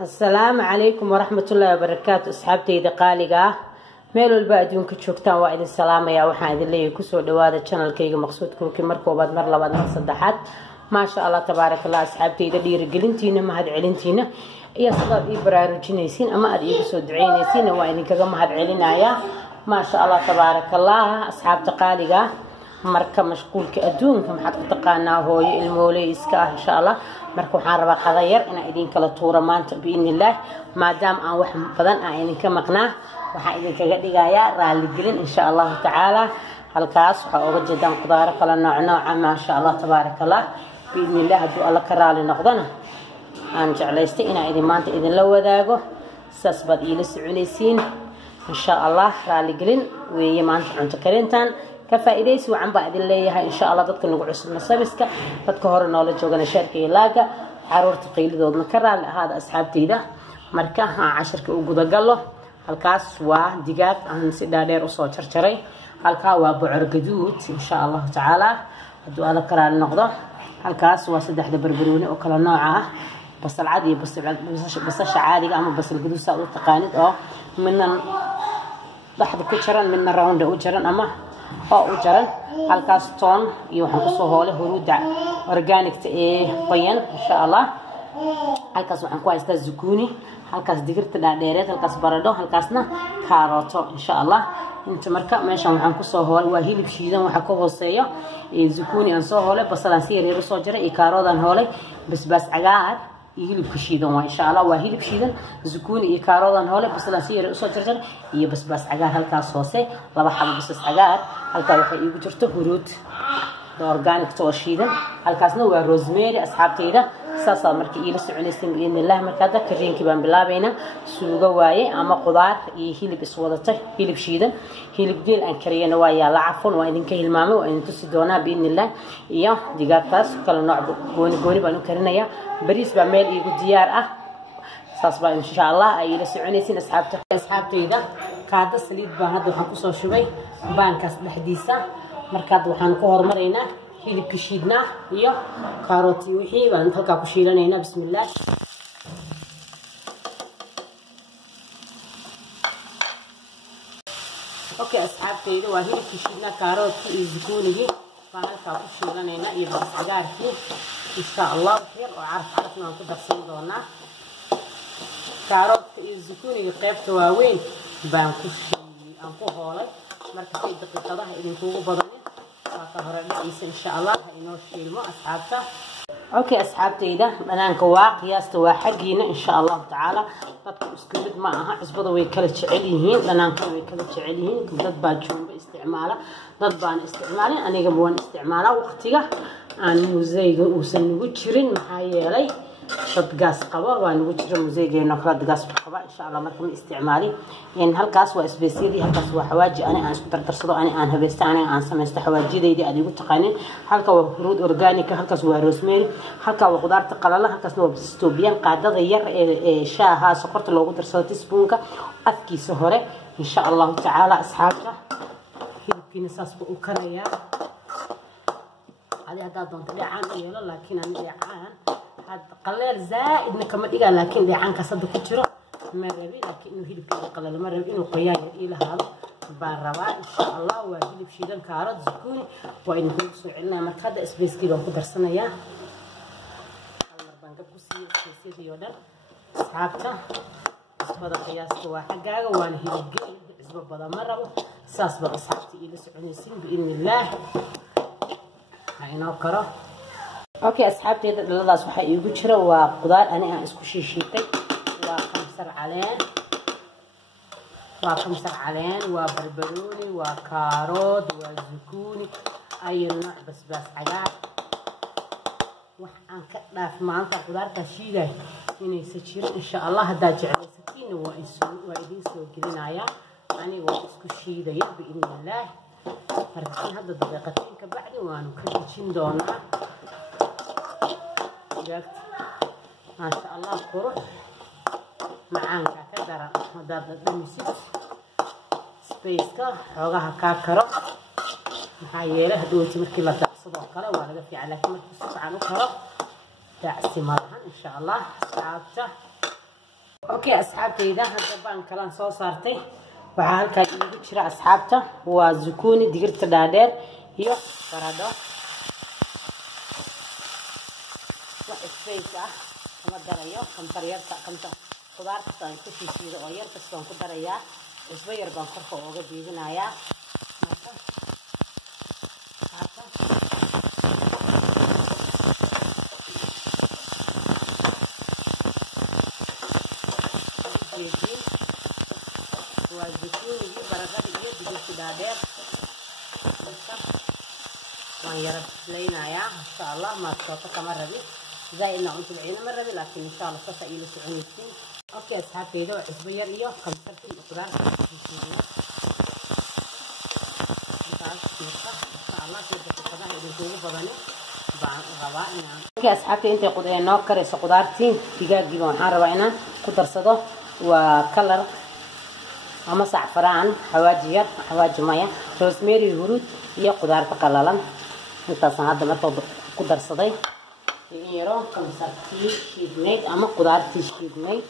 السلام عليكم ورحمة الله وبركاته. أصحابتي دقالقة ميلو الباديون كتشوكتان وإذن السلام يا وحان إذن لي كسو دوادة channel كيغ مقصود كوكي مركو بعد مر لبعض صدحات ما شاء الله تبارك الله. أصحابتي إذا دي رجلنتينا ما هاد علنتينا يا صدق إبرار جنيسين أما أدي بسو دعينيسين وإذن كذا ما هاد علنا يا ما شاء الله تبارك الله. أصحاب دقالقة marka mashquulka adduunka maxaad taqaanaa hooyo ilmooleyska in sha Allah marka waxaan rabaa qada yar inaan idin kala tuuro maanta biidnillah maadaama aan wax badan aan idin ka maqnaa waxaan idin kaga dhigayaa raali gelin in sha Allah taala. halkaas waxa uga jeedaan qudaar kala nooc ma sha Allah tabarakallah biidnillah hadduu alla ka raali noqdana aan jeclaystay inaan idin maanta idin la wadaago saas baad ila soconaysiin in sha Allah raali gelin weeye maanta cunto karintan كفائديس وعن بعد اللي هاي إن شاء الله ضدك نقول عسلنا سبسك ضدك هورنا ولا جوجنا شركة لاقة حرور تقيل ذود مكرر هذا أصحاب تيدا مركها 10 كوجود قله هالكاس ودقات عن سدادير وصوت شرشري هالكا وبعر جدود إن شاء الله تعالى هدو هذا كرر النقطة هالكاس وسدح دبربروني وكل نوعه بس العادي بس عادي أما بس الجدود سأقول تقاند من لحظة كشرن من الراوند وجرن أما oo u jaran halkaas toon iyo waxaan ku soo hoolay huruuda organic qoyan insha Allah. halkaas waxaan ku haystaa zucchini, halkaas digirta dhaadheereed, halkaas baradho, halkaasna karooto insha Allah. inta marka meeshan waxaan ku soo hoolay waa hilib shiidan waxa ka hooseeyo zucchini aan soo hoolay, basal aan si yar u soo jaray, karoodan hoolay, basbaas cagaar hilib shiidan waa insha Allah. waa hilib shiidan zucchini iyo karoodan hoolay, basal aan si yar u soo jarjar iyo basbaas cagaar halkaas hoose laba xabo basbaas cagaar. halka waxa iigu jirto huruud organic to shiidan, halkaasna waa rosemary. asxaabtayda saasa markii ila soconaysan biidnillah marka hadda kariinki baan bilaabayna suuga waaye ama qudaar iyo hilib iswadatay hilib shiidan hilib geel aan kariyana waa yaa la cafon waa idinka hilmaamay waa idin tusi doonaa biidnillah iyo digaagtaas kala nooc gooni baan u karinayaa. bariis baa meel iigu diyaar ah saas baa insha Allah ay ila soconaysan asxaabtayda. kaada saliid baan hadda waxaan ku soo shubay baankaas dhexdiisa markaad waxaan ku hormaraynaa hilibka shiidnaa iyo karooti wixii baan halka ku shiilanaynaa. bismillaah. okay asxaabtayda waa hilibka shiidnaa karooti iyo zucchini baan halka ku shiilanaynaa iyo basgaarkii insha Allah khayr oo carafna aan ku darsan doonaa. karooti iyo zucchini qaybta waaweyn baan ku shiilay aan ku hoolay marka ay daqiiqadaha idin kuugu badan ka hore dhigaysa insha Allah inoo shiilmo asxaabta. okay asxaabtayda banaanka waa qiyaasta waa xaqiina insha Allah taala. dadku isku mid ma aha, cusbada way kala jecel yihiin, banaanka way kala jecel yihiin. dad baa jumbo isticmaala, dad baan isticmaalin, aniga waan isticmaalaa waqtiga aan museyga uusan ugu jirin maxaa yeelay shad gaas qaba waa ugu jira museygeena kala gaas qaba insha Allah marka ma isticmaali. halkaas waa isbeesiyadii, halkaas waa xawaaji ani aan isku dardarsado ani aan habeesto ani aan sameesto xawaajideedii aad igu taqaanin. halka waa huruud organic, halkaas waa rosemary, halka waa qudaarta qalalan, halkaasna waa stoobiyan qaadada yar ee shaaha sokorta loogu darsado teaspoonka afkiisa hore insha Allah taala. asxaabta hilibkiina saas buu u karayaa هذه هذا دون دعان يلا لكن أنا دعان هذا قليل زائد كما دقا لكن دعان كصد كتير مرة لكن إنه هيل كذا قليل مرة إنه قيان إلى هذا بالرواء إن شاء الله وهيل بشيدان كارت زكوني وإنه يسوع لنا مركز إسبيس كده وقدر سنة يا الله بنجيب كوسي إسبيس يودر سحبته هذا قياس واحد جاء وأنا هيل جيل إسبوع بدأ مرة ساس بقى سحبتي إلى سعودي سين بإذن الله هنا كرا. أوكي أصحابتي لذا صحي يجوا شرا وقدار أنا أسكو شيء وخمسة علين وبربروني وكاروت وزكوني أي نوع بس عجاب وحن كذا في معنى قدار تشيله من يسير إن شاء الله هذا جعل سكين وإيديسو كذي نايا يعني وأسكو شيء ده بإذن الله. فرحين هذا دقيقتين كبعد وانو كجين دونا جاكت ما شاء الله قروح معانك كدرا هذا دمسيس سبيسكا حوغاها كاكرو محايله هدوتي مركي لا تقصدو كلا وانا في على كلمه سبعان كرو دعسي مرحن ان شاء الله ساعته اوكي اصحابتي هذا بان كلان soo saartay waxa halka igu jira asxaabta waa zukuuni digirta dhaadheer iyo baradho wax isbeys ah kama darayo kamtariyarta qudaarta aan ku shiido oo yar kasoo ku daraya isba yar baan korka uga diidinaya marka والزيتون يجيب بركات يجيب بديك دادير ما يرب لينا يا إن شاء الله ما تشوفك مرة دي زي إنه أنتم بعينا مرة دي لكن إن شاء الله صفا إلى سعونيتين أوكي أصحاب كيدو عزبير إيوه كم سرتي أقدار إن شاء الله كيف تتفضل يدوه بضاني غوائنا أوكي أصحاب أنت قدرين نوكر إسا قدارتين تيجا جيبون حاروائنا قدر صدو وكلر أما زعفران حواجي مايا روزميري هرود iyo qudaarta qalalan intaas hadda marka ku darsaday yaro kamsartii shiidmeed ama qudaartii shiidmeed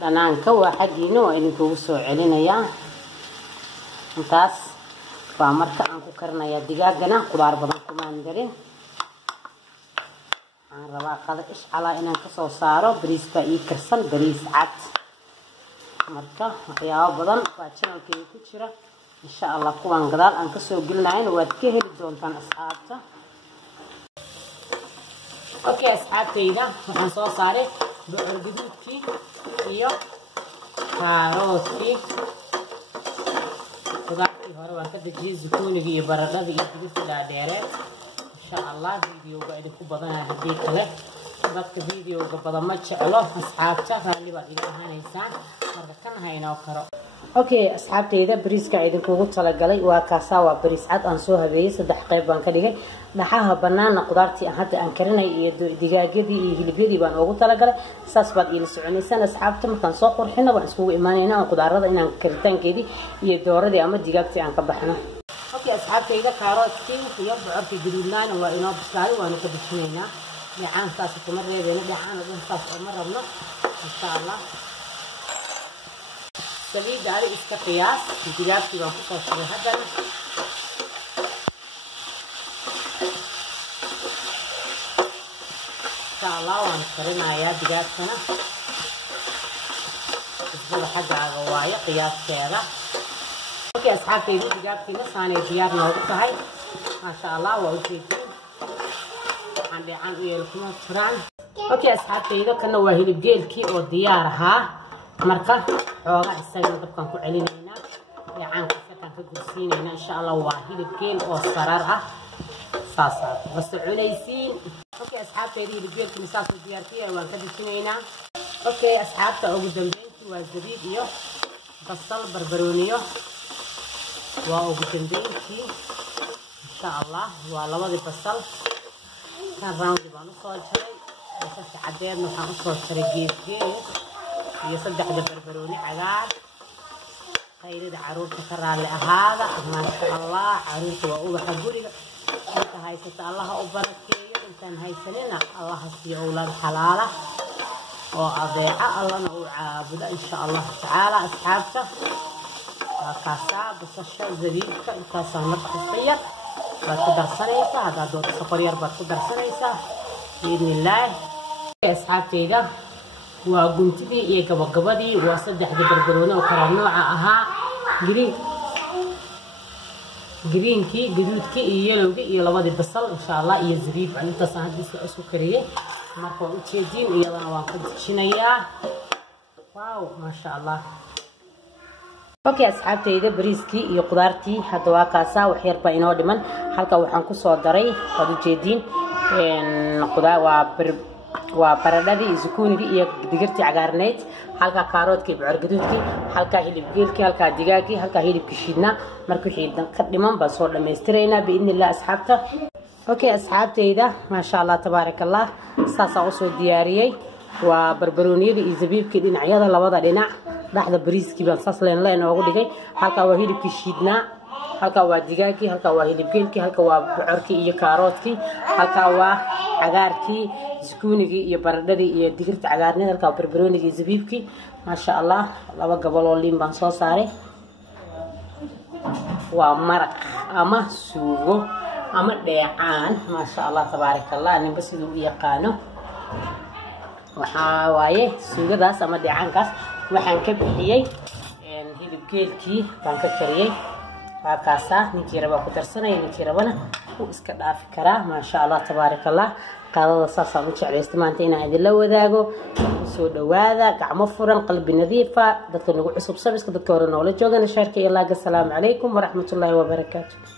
dhanaanka waxaadiina waa idin kugu soo celinaya intaas waa marka aan ku karinayaa digaagana qudaar badan kuma andarin aan rabaa qada ishcala inaan ka soo saaro bariiska ii karsan bariis cad marka waxyaabo badan waa channelkeena ku jira insha Allah kuwan gadaal aan ka soo gelinayn waad ka heli doontaan asxaabta okay asxaabtayda waxaan soo saaray bocor guduudkii iyo kaarootkii qudaartii hore waan ka dejiyay zukuuniga iyo baradhada iyo digirta dhaadheere insha Allah videoga idinku badanaa hadii kale dadka videoga badan ma jeclo asxaabta raalli baad iga ahaanaysaan marka kan hayno karo okay asxaabtayda bariiska idinkugu talagalay waa kaasa waa bariis cad aan soo habeeyay saddex qayb baan ka dhigay dhaxaha banaana qudaartii hadda aan karinay iyo digaagadii iyo hilibiyadii baan ugu talagalay saas baad ila soconaysaan asxaabta markaan soo qurxino waan iskugu imaanaynaa qudaarada inaan karitaankeedii iyo dooradii ama digaagtii aan ka baxno okay asxaabtayda kaarootkii iyo bocorkii gaduudnaana waa inoo bislaaday waanu ka bixinaynaa دعان ساس كمرة بين دعان وبين ساس مرة إن شاء الله. سليد داري إستقياس الدجاج في وقت الشهر هذا. إن شاء الله وانكرنا يا دجاج سنة. إسبوع حاجة عواية قياس كذا. أوكي أصحاب في دجاج في نص عن الديار نوقف هاي. ما شاء الله وأوكي. عن يلكم فران اوكي اصحابتي كنا waa hilib geelkii oo diyaar ahaa marka xooga isaga dabkan ku celinayna yaan ka gursiinayna insha Allah waa hilib geel oo sarar ah saasa bas cunaysiin اوكي اصحابتي hilib geelkii saas diyaarkii waan ka dhismayna اوكي asxaabta ugu dambeyntii waa zabiib iyo basal barbarooniyo waa ugu dambeyntii insha Allah waa labadii basal كان راوند بانو صار شري بس عدينا وحنا صار شري جيس يصدق بربروني عقار خير عروس تكرر هذا ما شاء الله عروس وأول حجوري أنت هاي ست الله أبارك أنت هاي سنة الله سي أولاد حلالة وأضيع الله نوع عابد إن شاء الله تعالى أصحابته كاسة بس الشيء زبيب كاسة متقصية بتقدر سنيسة هذا دور سفرير بتقدر سنيسة بإذن الله أصحابتي ده وقنتي إيه كبقبدي وصدق بربرونة وكرر نوع أها جرين كي جدود كي يلو كي يلا بدي بصل إن شاء الله يزريب عن تصاعد بس سكرية مركو تشيدين يلا نواقد شنيا واو ما شاء الله اوكي asxaabtayda bariiskii iyo qudaartii hadda waa kaasa wax yar ba inoo dhiman halka waxaan ku soo daray wad u jeedin qudaar waa baradhadii zukuunigii iyo digirtii cagaarneyd halka kaaroodkii bocor gaduudkii halka hilib geelkii halka digaagii halka hilibkii shiidna markii xiidan ka dhiman ba soo dhameystirayna biidnillah asxaabta اوكي asxaabtayda ma sha Allah tabarakallah saasa u soo diyaariyay waa barbarooniyada iyo zabiibkii dhinacyada labada dhinac dhaxda bariiskii baan saas leen ugu dhigay halka waa hilibkii shiidna halka waa digaagii halka waa hilib geelkii halka waa bocorkii iyo kaaroodkii halka waa cagaarkii iskuunigii iyo baradhadii iyo digirta cagaarnida halka barbaroonigii zabiibkii ma sha Allah laba gabal oo liin baan soo saaray waa maraq ama suugo ama dheecaan ma sha Allah tabarakallah ninba sidoo u yaqaano waxa waaye suugadaas ama dheecaankaas waxaan ka bixiyay hilib geelkii baan ka kariyay kaasa ninkii raba ku darsanay ninkii rabana uu iska dhaafi karaa ma sha Allah tabarakallah qaadada saasaan u jeclaystay maanta inaan idin la wadaago soo dhawaada gacmo furan qalbi nadiif ah dadka nagu cusub sabiska dadka hore noola joogana sheerka iyo laaga salaamu calaykum waraxmatullaahi wabarakaatuh